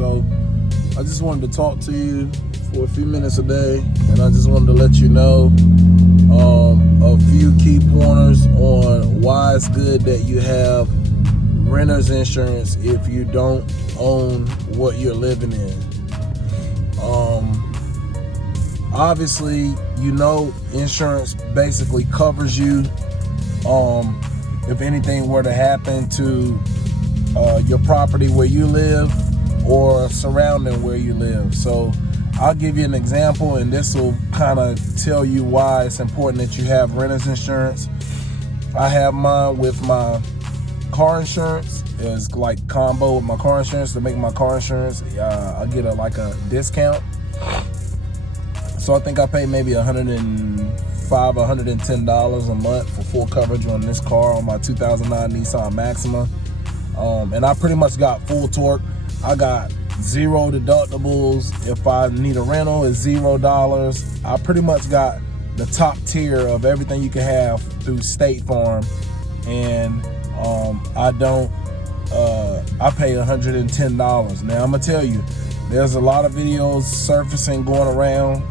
So I just wanted to talk to you for a few minutes a day, and I just wanted to let you know a few key pointers on why it's good that you have renter's insurance if you don't own what you're living in. Obviously, insurance basically covers you if anything were to happen to your property where you live or surrounding where you live. So I'll give you an example, and this will kind of tell you why it's important that you have renter's insurance. I have mine with my car insurance. It's like combo with my car insurance. To make my car insurance, I get a discount. So I think I pay maybe $105, $110 a month for full coverage on this car, on my 2009 Nissan Maxima. And I pretty much got full torque. I got zero deductibles. If I need a rental, it's $0. I pretty much got the top tier of everything you can have through State Farm. And I pay $110. Now I'm gonna tell you, there's a lot of videos surfacing going around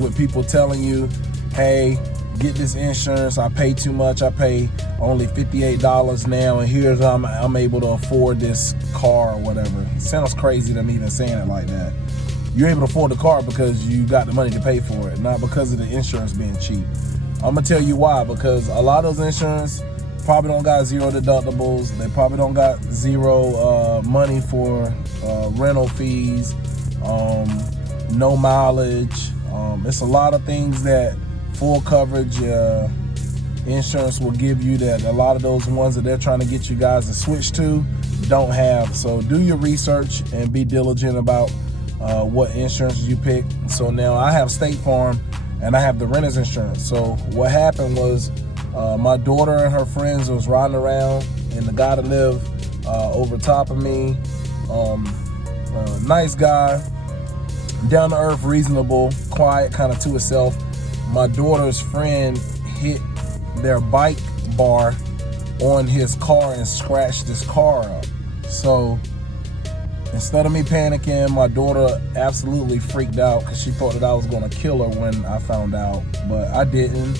with people telling you, hey, get this insurance, I pay too much, I pay only $58 now, and here's how I'm able to afford this car or whatever. It sounds crazy them even saying it like that. You're able to afford the car because you got the money to pay for it, not because of the insurance being cheap. I'm gonna tell you why, because a lot of those insurance probably don't got zero deductibles. They probably don't got zero money for rental fees, no mileage. It's a lot of things that full coverage insurance will give you that a lot of those ones that they're trying to get you guys to switch to don't have. So do your research and be diligent about what insurance you pick. So now I have State Farm and I have the renter's insurance. So what happened was my daughter and her friends was riding around, and the guy that lived over top of me, nice guy, down to earth, reasonable, quiet, kind of to himself. My daughter's friend hit their bike bar on his car and scratched his car up. So instead of me panicking, my daughter absolutely freaked out because she thought that I was going to kill her when I found out, but I didn't.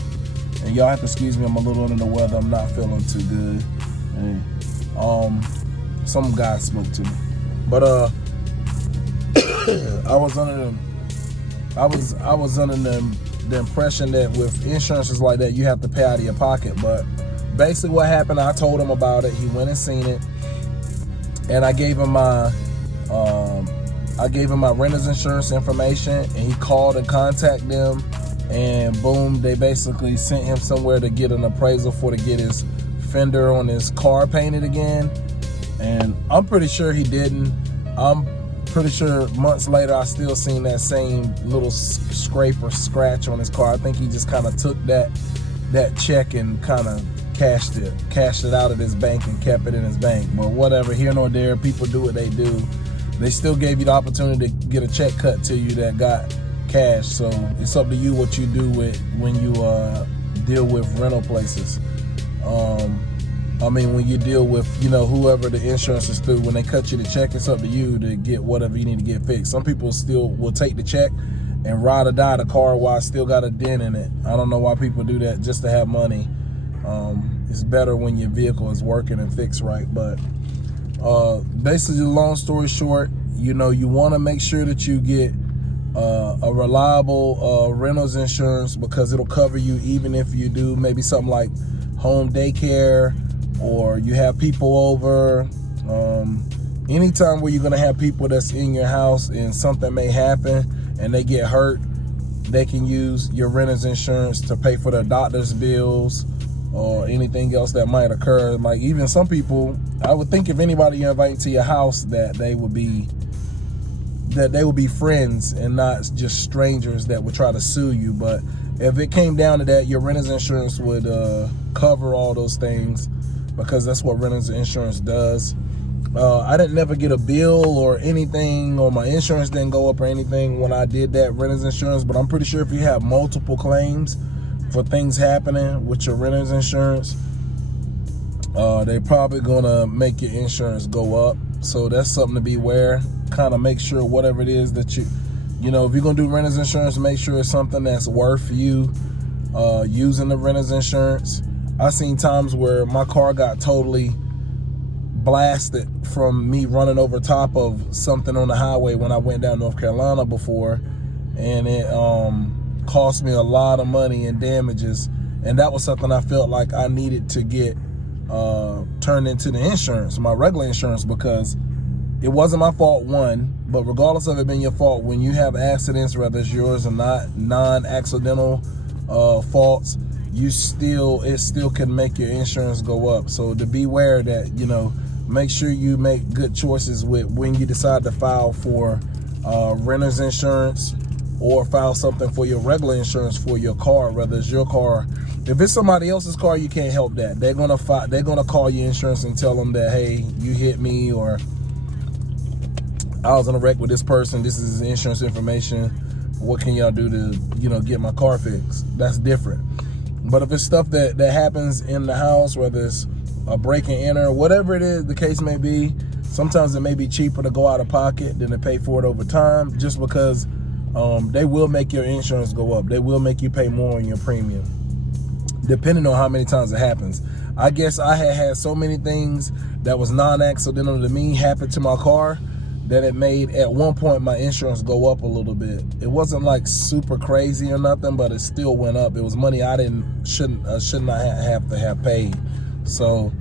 And y'all have to excuse me, I'm a little under the weather. I'm not feeling too good. And, some guy spoke to me, but I was under the impression that with insurances like that, you have to pay out of your pocket. But basically what happened, I told him about it. He went and seen it, and I gave him my renter's insurance information, and he called and contacted them, and boom, they basically sent him somewhere to get an appraisal to get his fender on his car painted again. And I'm pretty sure he didn't. I'm pretty sure months later I still seen that same little scrape or scratch on his car. I think he just kind of took that check and kind of cashed it out of his bank and kept it in his bank. But whatever, here nor there, people do what they do. They still gave you the opportunity to get a check cut to you that got cash. So it's up to you what you do with when you deal with rental places. When you deal with whoever the insurance is through, when they cut you the check, it's up to you to get whatever you need to get fixed. Some people still will take the check and ride or die the car while it still got a dent in it. I don't know why people do that just to have money. It's better when your vehicle is working and fixed right. But basically, long story short, you want to make sure that you get a reliable renter's insurance, because it'll cover you even if you do maybe something like home daycare, or you have people over. Anytime where you're going to have people that's in your house and something may happen and they get hurt, they can use your renter's insurance to pay for their doctor's bills or anything else that might occur. Like, even some people, I would think if anybody you're inviting to your house, that they would be friends and not just strangers that would try to sue you. But if it came down to that, your renter's insurance would cover all those things, because that's what renter's insurance does. I didn't never get a bill or anything, or my insurance didn't go up or anything when I did that renter's insurance. But I'm pretty sure if you have multiple claims for things happening with your renter's insurance, they're probably gonna make your insurance go up. So that's something to be aware. kind of make sure whatever it is that you know, if you're gonna do renter's insurance, make sure it's something that's worth you using the renter's insurance. I seen times where my car got totally blasted from me running over top of something on the highway when I went down North Carolina before, and it cost me a lot of money in damages, and that was something I felt like I needed to get turned into the insurance, my regular insurance, because it wasn't my fault, one, but regardless of it being your fault, when you have accidents, whether it's yours or not, non-accidental faults, it still can make your insurance go up. So to beware that, you know, make sure you make good choices with when you decide to file for renter's insurance or file something for your regular insurance for your car, whether it's your car. If it's somebody else's car, you can't help that. They're gonna call your insurance and tell them that, hey, you hit me, or I was in a wreck with this person, this is his insurance information, what can y'all do to, you know, get my car fixed? That's different. But if it's stuff that happens in the house, whether it's a break and enter, whatever it is, the case may be, sometimes it may be cheaper to go out of pocket than to pay for it over time, just because they will make your insurance go up. They will make you pay more on your premium, depending on how many times it happens. I guess I had so many things that was non-accidental to me happen to my car that it made, at one point, my insurance go up a little bit. It wasn't like super crazy or nothing, but it still went up. It was money I shouldn't not have to have paid. So,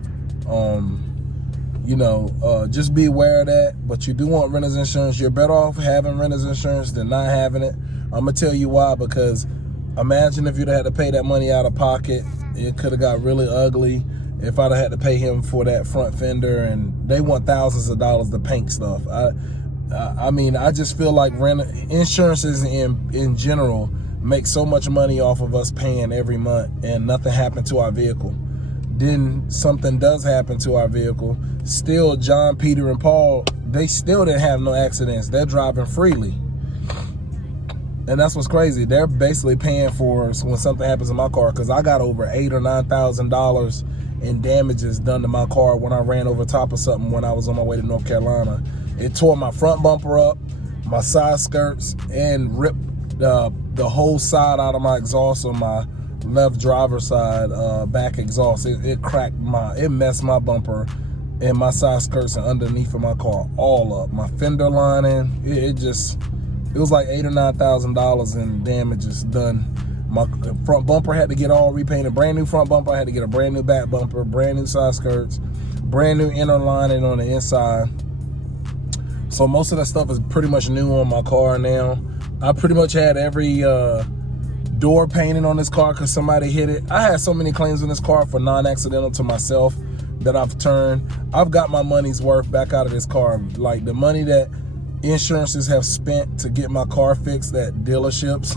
you know, just be aware of that. But you do want renter's insurance. You're better off having renter's insurance than not having it. I'm gonna tell you why, because imagine if you'd had to pay that money out of pocket. It could have got really ugly if I'd have had to pay him for that front fender, and they want thousands of dollars to paint stuff. I mean, I just feel like insurances in general make so much money off of us paying every month, and nothing happened to our vehicle. Then something does happen to our vehicle. Still, John, Peter, and Paul, they still didn't have no accidents. They're driving freely. And that's what's crazy. They're basically paying for when something happens in my car, because I got over $8,000 or $9,000 in damages done to my car when I ran over top of something when I was on my way to North Carolina. It tore my front bumper up, my side skirts, and ripped the whole side out of my exhaust on my left driver's side back exhaust. It messed my bumper and my side skirts and underneath of my car all up. My fender lining, it was like $8,000 or $9,000 in damages done. My front bumper had to get all repainted, brand new front bumper. I had to get a brand new back bumper, brand new side skirts, brand new inner lining on the inside. So most of that stuff is pretty much new on my car now. I pretty much had every door painted on this car because somebody hit it. I had so many claims on this car for non-accidental to myself that I've got my money's worth back out of this car. Like the money that insurances have spent to get my car fixed at dealerships.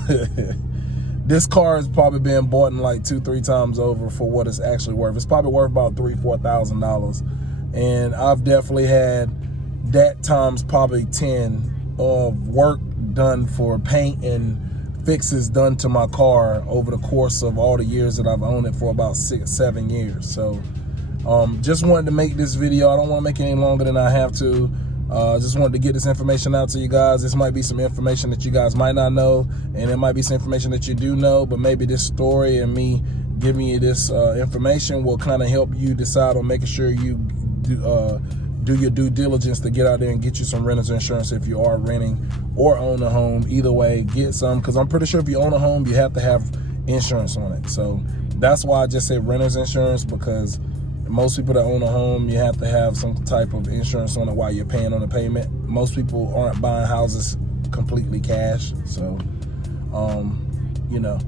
This car has probably been bought in like 2-3 times over for what it's actually worth. It's probably worth about $3,000-$4,000. And I've definitely had that times probably 10 of work done for paint and fixes done to my car over the course of all the years that I've owned it, for about 6-7 years. So just wanted to make this video. I don't want to make it any longer than I have to. Just wanted to get this information out to you guys. This might be some information that you guys might not know, and it might be some information that you do know, but maybe this story and me giving you this information will kind of help you decide on making sure you do your due diligence to get out there and get you some renter's insurance if you are renting or own a home. Either way, get some, because I'm pretty sure if you own a home, you have to have insurance on it. So that's why I just said renter's insurance, because most people that own a home, you have to have some type of insurance on it while you're paying on the payment. Most people aren't buying houses completely cash. So, you know,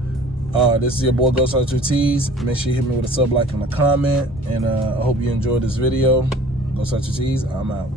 this is your boy Ghost2T's. Make sure you hit me with a sub, like, and a comment. And I hope you enjoyed this video. Ghost2T's, I'm out.